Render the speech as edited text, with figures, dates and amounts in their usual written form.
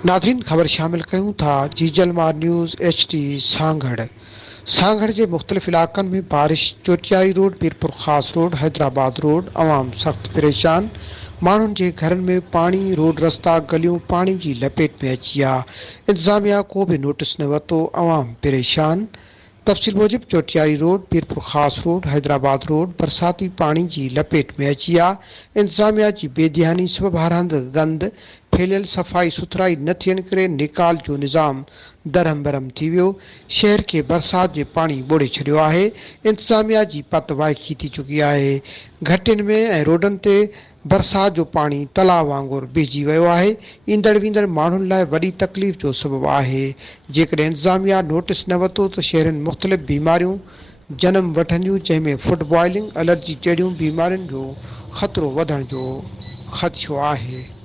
नाज़रीन, ख़बर शामिल कयूं था जीजलमार न्यूज़ HD सांगड़। सांगड़ के मुख्तलिफ इलाक़नि में बारिश। चोटियाई रोड, पीरपुर ख़ास रोड, हैदराबाद रोड, अवाम सख़्त परेशान। माण्हुनि जे घरनि में पानी, रोड रस्ता गलियूं पानी की लपेट में अची विया। इंतज़ामिया को भी नोटिस न वरितो, अवाम परेशान। तफ़सील मूजिब चोटियाई रोड, पीरपुर ख़ास रोड, हैदराबाद रोड बरसाती पानी की लपेट में अची विया। इंतज़ामिया की बेध्यानी सबबि हरहंधि गंद फैलियल, सफ़ाई सुथराई न थियण करे निकाल जो निज़ाम दरहम बरहम थी वियो। शहर के बरसात जे पानी ॿोड़े छॾियो आहे। इंतज़ामिया जी पत वाइकी थी चुकी आहे। घटियुनि में ऐं रोडनि ते बरसात जो पानी तलाउ वांगुरु बीहजी वियो आहे। ईंदड़ वींदड़ माण्हुनि लाइ वॾी तकलीफ़ जो सबबु आहे। जेकॾहिं इंतज़ामिया नोटिस न वरितो त शहरनि में मुख़्तलिफ़ बीमारियूं जनम वठंदियूं, जंहिंमें फूड बॉइलिंग, एलर्जी जहिड़ियूं बीमारियुनि जो ख़तरो वधण जो ख़दशो आहे।